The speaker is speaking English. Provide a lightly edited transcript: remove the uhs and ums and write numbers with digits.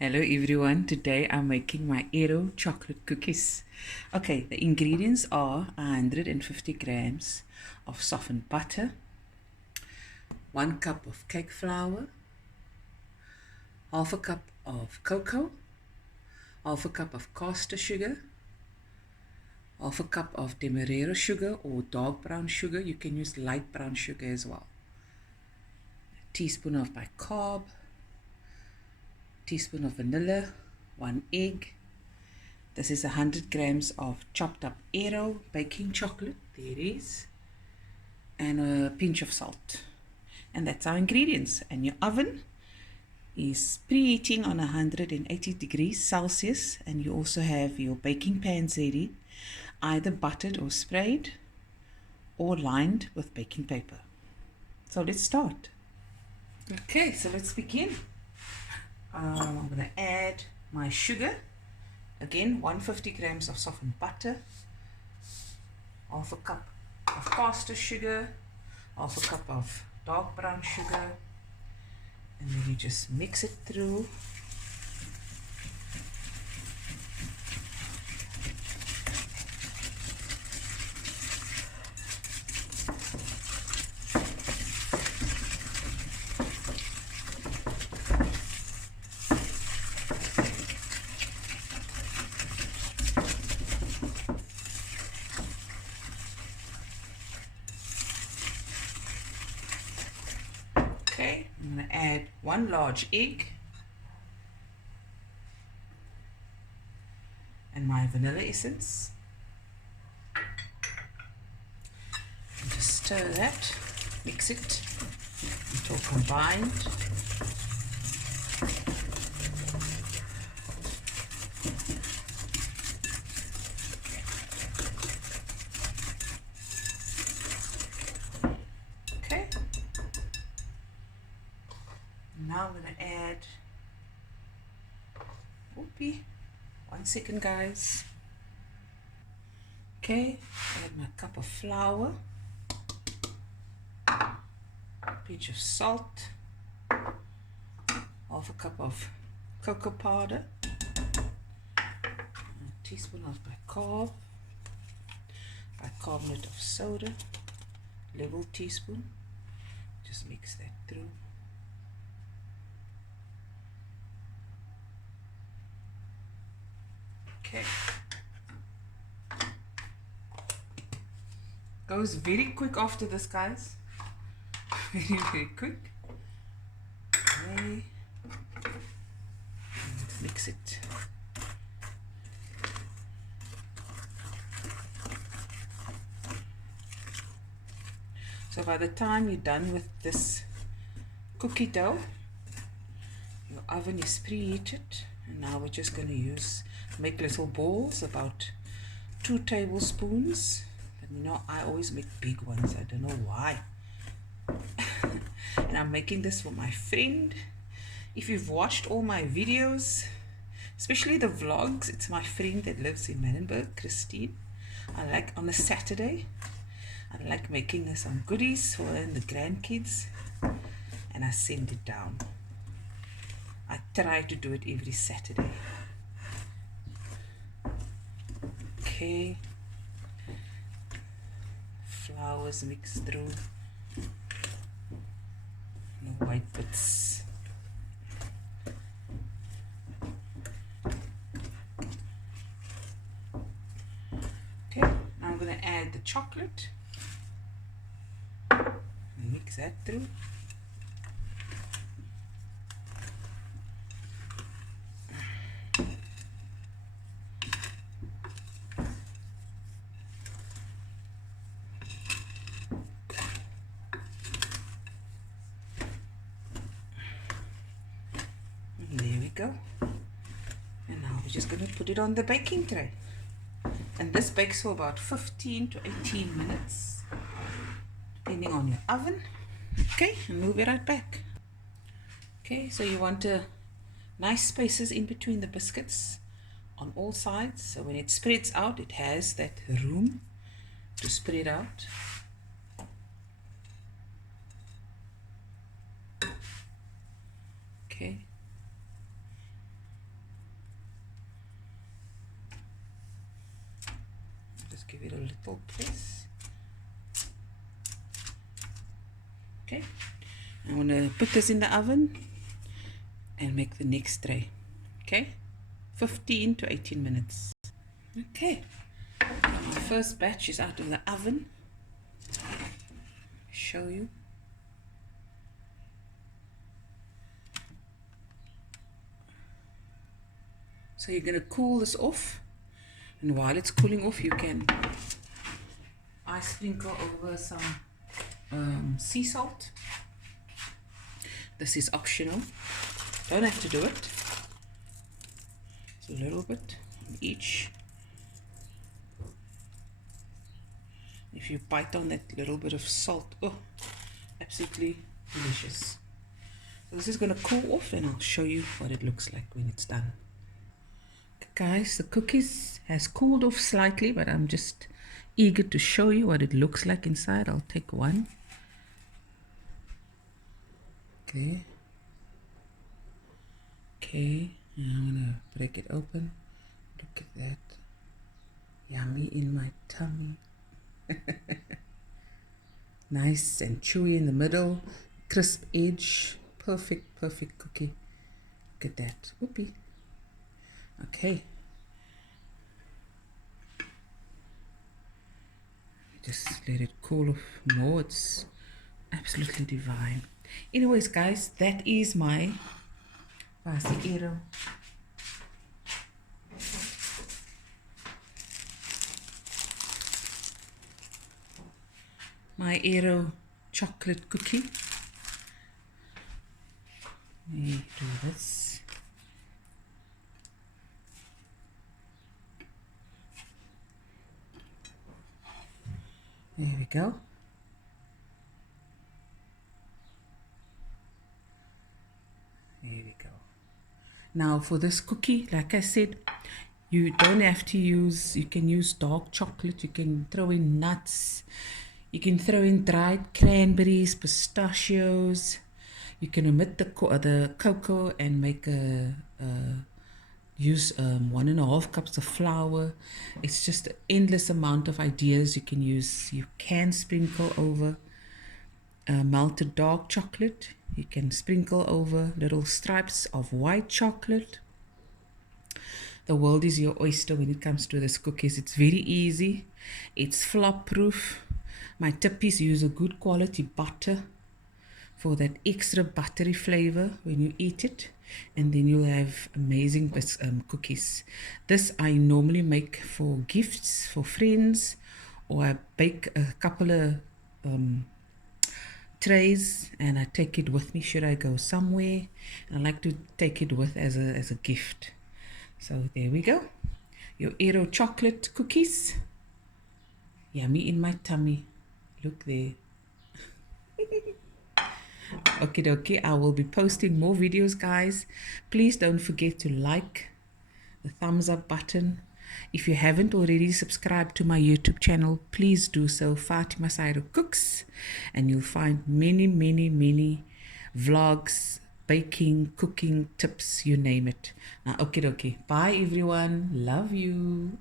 Hello everyone, today I'm making my Aero chocolate cookies. Okay, the ingredients are 150 grams of softened butter, 1 cup of cake flour, half a cup of cocoa, half a cup of caster sugar, half a cup of demerara sugar or dark brown sugar. You can use light brown sugar as well. A teaspoon of bicarb, teaspoon of vanilla, 1 egg. This is 100 grams of chopped up Aero baking chocolate. There it is. And a pinch of salt. And that's our ingredients. And your oven is preheating on 180 degrees Celsius. And you also have your baking pans ready, either buttered or sprayed or lined with baking paper. So let's start. Okay, so let's begin. I'm going to add my sugar. Again, 150 grams of softened butter, half a cup of caster sugar, half a cup of dark brown sugar, and then you just mix it through. Okay, I'm going to add 1 large egg and my vanilla essence. And just stir that, mix it until combined. Okay. Now I'm going to add, whoopee, 1 second guys. Okay, add my cup of flour, pinch of salt, half a cup of cocoa powder, a teaspoon of bicarbonate of soda, level teaspoon. Just mix that through. Okay. Goes very quick after this, guys. Very, very quick. Okay. Mix it. So by the time you're done with this cookie dough, your oven is preheated, and now we're just going to make little balls, about 2 tablespoons. But you know, I always make big ones. I don't know why. And I'm making this for my friend. If you've watched all my videos, especially the vlogs, it's my friend that lives in Manenberg, Christine. I like on a Saturday, I like making her some goodies for her and the grandkids, and I send it down. I try to do it every Saturday. Okay, flowers mixed through, no white bits. Okay, now I'm going to add the chocolate. Mix that through. And there we go. And now we're just going to put it on the baking tray. And this bakes for about 15 to 18 minutes, depending on your oven. Okay, and we'll be right back. Okay, so you want nice spaces in between the biscuits on all sides, so when it spreads out, it has that room to spread out. Okay, full press. Okay, I want to put this in the oven and make the next tray. Okay, 15 to 18 minutes. Okay, my first batch is out of the oven. Show you. So you're going to cool this off, and while it's cooling off, you can sprinkle over some sea salt. This is optional, don't have to do it. It's a little bit on each. If you bite on that little bit of salt, oh, absolutely delicious. So this is going to cool off, and I'll show you what it looks like when it's done. Guys, the cookies has cooled off slightly, but I'm just eager to show you what it looks like inside. I'll take one. Okay, I'm gonna break it open. Look at that, yummy in my tummy. Nice and chewy in the middle, crisp edge, perfect cookie. Look at that. Whoopee. Okay, just let it cool off more. It's absolutely divine. Anyways, guys, that is my Aero. My Aero chocolate cookie. Let me do this. There we go. There we go. Now for this cookie, like I said, you don't have to use, you can use dark chocolate, you can throw in nuts, you can throw in dried cranberries, pistachios, you can omit the cocoa and make use 1.5 cups of flour. It's just an endless amount of ideas you can use. You can sprinkle over melted dark chocolate. You can sprinkle over little stripes of white chocolate. The world is your oyster when it comes to this cookies. It's very easy. It's flop proof. My tip is use a good quality butter for that extra buttery flavor when you eat it, and then you'll have amazing cookies. This I normally make for gifts for friends, or I bake a couple of trays and I take it with me should I go somewhere. I like to take it with as a gift. So there we go, your Aero chocolate cookies, yummy in my tummy. Look there. Okay, I will be posting more videos, guys. Please don't forget to like the thumbs up button. If you haven't already subscribed to my YouTube channel, please do so, Fatima's Aero Cooks, and you'll find many vlogs, baking, cooking tips, you name it. Okay, bye everyone, love you.